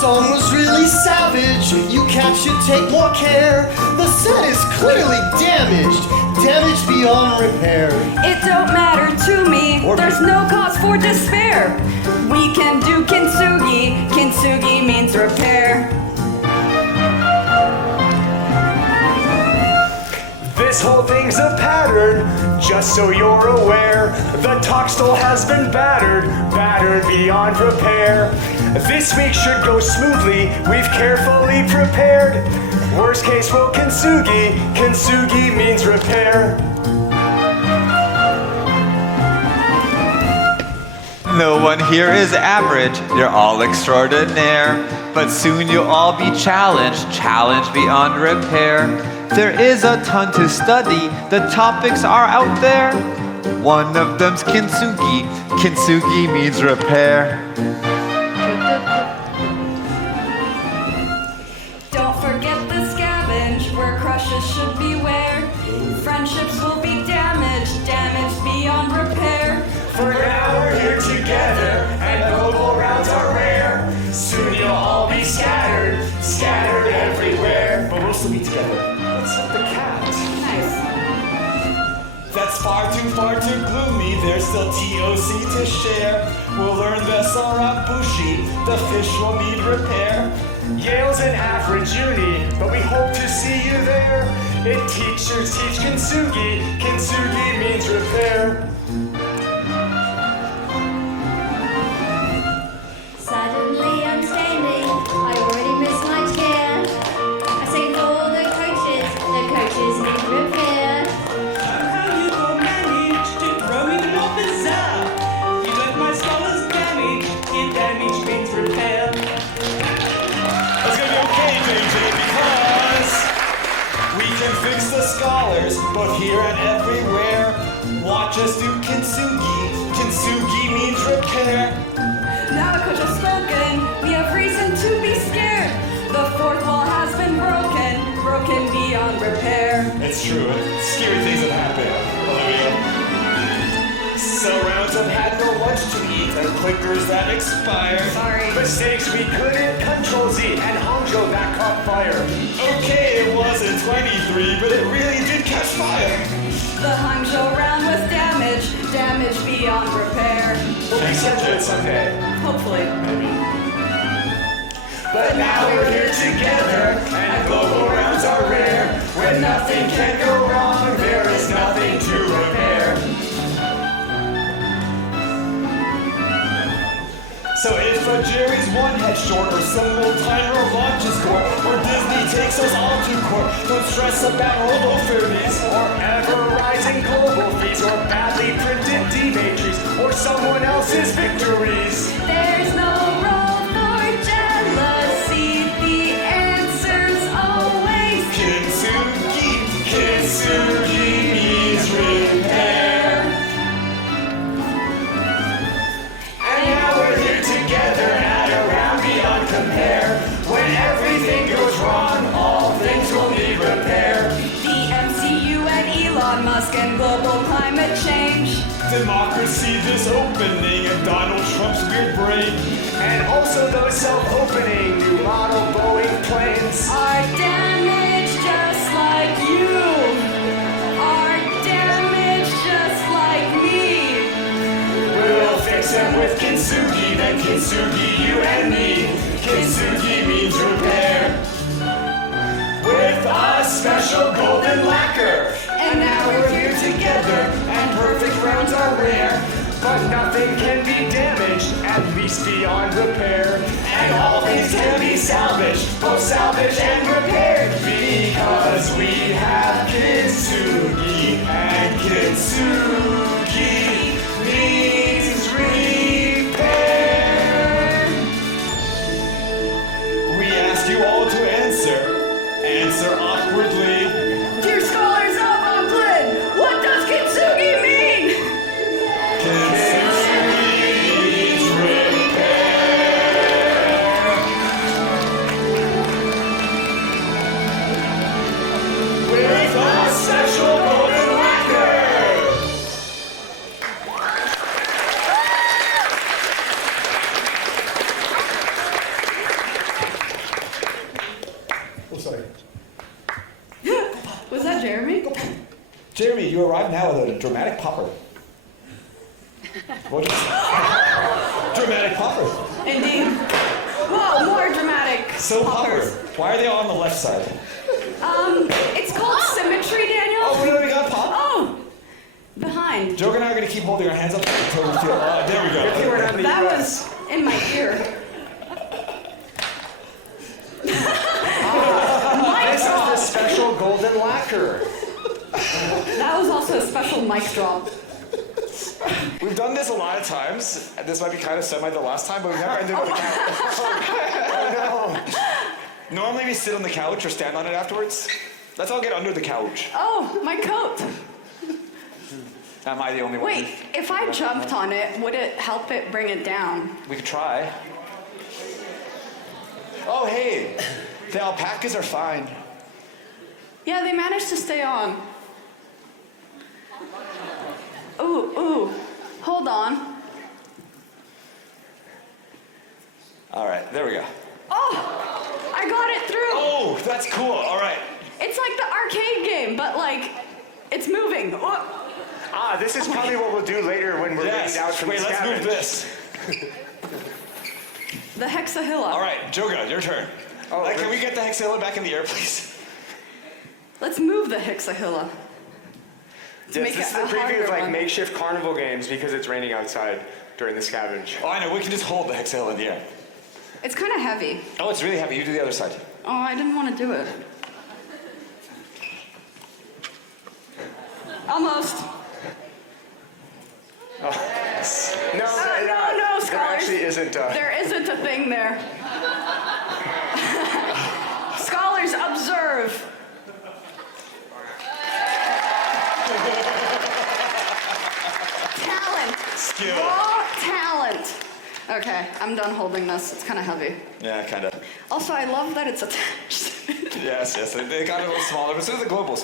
song was really savage. You cats should take more care. The set is clearly damaged. Damaged beyond repair. It don't matter to me. There's no cause for despair. We can do Kintsugi. Kintsugi means repair. This whole thing's a pattern, just so you're aware. The talk stall has been battered, battered beyond repair. This week should go smoothly, we've carefully prepared. Worst case, we'll Kintsugi. Kintsugi means repair. No one here is average, you're all extraordinaire. But soon you'll all be challenged, challenged beyond repair. There is a ton to study, the topics are out there. One of them's Kintsugi. Kintsugi means repair. Don't forget the scavenge, where crushes should beware. Friendships will be damaged, damaged beyond repair. For now we're here together, and global rounds are rare. Soon you'll all be scattered, scattered everywhere. But we'll still be together. What's up the cat? Nice. That's far too gloomy, there's still TOC to share. We'll learn the Sarabushi, the fish will need repair. Yale's an average uni, but we hope to see you there. Teachers teach Kintsugi. Kintsugi means repair. Suddenly I'm standing, I already missed my chair. I say for the coaches need repair. How you all managed to throw me off bizarre? You let my scholars damage, and damage means repair. It's gonna be okay, JJ, because we can fix the scholars, both here and everywhere. Watch us do Kintsugi. Kintsugi means repair. Now the coach has spoken, we have reason to be scared. The fourth wall has been broken, broken beyond repair. It's true, scary things have happened. Olivia. So rounds have had no lunch to eat and clickers that expired. Sorry. Mistakes we couldn't control Z and Hangzhou that caught fire. Okay, it wasn't 23, but it really did catch fire. The Hangzhou round was damaged, damaged beyond repair. We'll be scheduled someday. Hopefully. But now we're here together, and global rounds are rare. When nothing can go wrong, there is nothing to repair. So if a Jerry's one head short or some old timer launches court or Disney takes us all to court, don't stress about robo fees Or ever-rising global fees, or badly printed D-matrix, or someone else's victories. There's no role for jealousy, the answer's always Kintsugi. Kintsugi means repair. And now we're here together at a round beyond compare. When everything goes wrong, all things will need repair. the MCU and Elon Musk and global climate change. Democracy, this opening, and Donald Trump's weird brain. And also those self-opening new model Boeing planes. Are damaged just like you. Are damaged just like me. We'll fix them with Kintsugi, then Kintsugi you and me. Kintsugi means repair. With a special golden lacquer. And now we're here together, and perfect rounds are rare. But nothing can be damaged, at least beyond repair. And all things can be salvaged, both salvaged and repaired. Because we have Kintsugi, and Kintsugi means repair. We ask you all to answer. Answer awkwardly. Dear scholars of Auckland, what does Kintsugi mean? Kintsugi means repair. With a special golden lacquer. arrived now at a dramatic popper. What is dramatic popper? Indeed. Whoa, more dramatic. So popper. Why are they all on the left side? It's called symmetry, Daniel. Oh, we already got pop. Oh, behind. Joke and I are going to keep holding our hands up until we feel. There we go. That was in my ear. This is the special golden lacquer. That was also a special mic drop. We've done this a lot of times. And this might be kind of semi the last time, but we've never ended on the couch. Normally we sit on the couch or stand on it afterwards. Let's all get under the couch. Oh, my coat. Am I the only one? Wait, if I jumped on it, would it help it bring it down? We could try. Oh, hey. The alpacas are fine. Yeah, they managed to stay on. Ooh, hold on. All right, there we go. Oh, I got it through. Oh, that's cool. All right. It's like the arcade game, but like, it's moving. Oh. Ah, this is probably what we'll do later when we're Yes. reading out from Wait, the let's move scavenge. this. The hexahilla. All right, Joga, your turn. Oh, Can we get the hexahilla back in the air, please? Let's move the hexahilla. Yes, make this is it the a preview harder of like one. makeshift carnival games because it's raining outside during the scavenge. Oh, I know. We can just hold the hexahilla in the air. It's kind of heavy. Oh, it's really heavy. You do the other side. Oh, I didn't want to do it. Almost. No, No, there scholars. actually isn't. There isn't a thing there. Scholars, observe. Talent. Skill. Raw talent. Okay, I'm done holding this. It's kind of heavy. Yeah, kind of. Also, I love that it's attached. Yes. They got it a little smaller, but so did the globals.